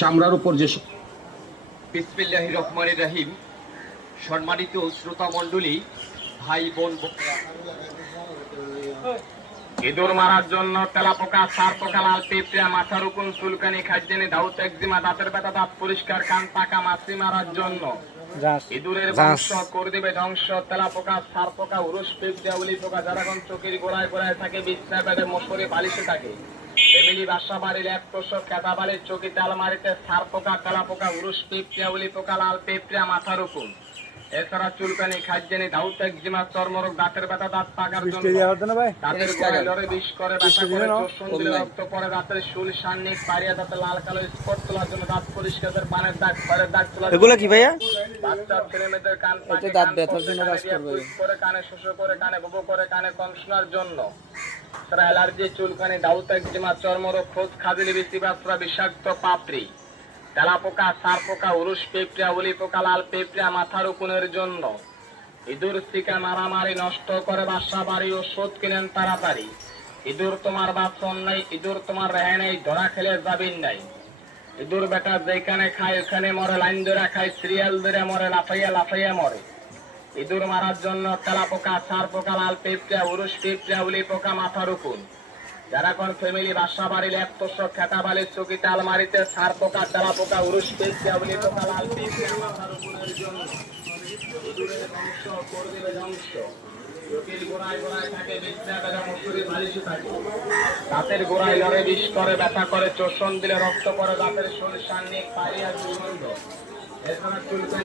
চামড়ার উপর যে বিসমিল্লাহির রহমানির রহিম। সম্মানিত শ্রোতা মণ্ডলী, ভাই বোন, ইঁদুর মারার জন্য তেলাপোকা, সারপোকা, লাল পিঁপড়া, মাথার উকুন, চুলকানি, খাদ্যানি, দাউত, একজিমা, দাঁতের ব্যথা, দাঁত পরিষ্কার, কান পাকা, মাছি মারার জন্য ইঁদুরের বংশ করে দেবে ধ্বংস। তেলাপোকা, সারপোকা, উরুস, পিঁপড়া, উলি পোকা যারা চোখের গোড়ায় গোড়ায় থাকে, বিছনা বেডে, মশারি, বালিশে থাকে, ফ্যামিলি, বাসা বাড়ির এক তোষক, খেতা বালির, চকিতে, আলমারিতে সারপোকা, তেলাপোকা, উরুস, পিঁপড়া, উলি পোকা, লাল পিঁপড়া, মাথার উকুন, এছাড়া চুলকানি, খাদ্যানি, দাউত, একজিমা, চর্মরোগ, দাঁতের ব্যথা, দাঁত পাকার জন্য, দাঁতের গোড়ায় লড়ে বিষ করে, ব্যথা করে, চোষণ দিলে রক্ত পড়ে, দাঁতের শুল, সান্নিক, পারিয়া, দাঁতে লাল কালো স্পট তোলার জন্য, দাঁত পরিষ্কারের, পানের দাগ, পায়ের দাগ তোলার জন্য, এগুলো কি ভাইয়া? বাচ্চা ছেলে মেয়েদের কান পাকে, দাঁত ব্যথার জন্য কাজ করবে, করে কানে শোষো করে, কানে বুবু করে, কানে কম শোনার জন্য, তারা অ্যালার্জি, চুলকানি, দাউত, একজিমা, চর্মরোগ, খোঁজ, খাজলি, বিসি বাসরা, বিষাক্ত পাপড়ি, তেলাপোকা, সারপোকা, উরুস, পিঁপড়া, উলি পোকা, লাল পিঁপড়া, মাথার উকুনের জন্য, ইঁদুর শিকা, মারামারি, নষ্ট করে বাসা বাড়ি, ওষুধ কিনেন তাড়াতাড়ি। ইঁদুর তোমার বাসন নাই, ইঁদুর তোমার রেহাই নেই, ধরা খেলে যাবিন নাই। ইঁদুর বেটা যেখানে খায় ওখানে মরে, লাইন ধরে খায়, সিরিয়াল ধরে মরে, লাফাইয়া লাফাইয়া মরে। ইঁদুর মারার জন্য তেলাপোকা, সারপোকা, লাল পিঁপড়া, উরুস, পিঁপড়া, উলি পোকা, মাথার উকুন যারা কোন ফ্যামিলি, বাসা বাড়ির এক তোষক, খেতা বালির, চকিতে, আলমারিতে সারপোকা, তেলাপোকা, উরুস, পিঁপড়া, উলি পোকা, লাল পিঁপড়া, মাথার উকুনের জন্য ইঁদুরের ধ্বংস করে দেবে ধ্বংস। চোখের গোড়ায় গোড়ায় থাকে, বিছনা বেড়া, মশারি, বালিশে থাকে, দাঁতের গোড়ায় লড়ে বিষ করে, ব্যথা করে, চোষণ দিলে রক্ত পড়ে, দাঁতের শরীর, সান্নিক, পাইয়া, দুর্গন্ধ, এছাড়া চুলকানি।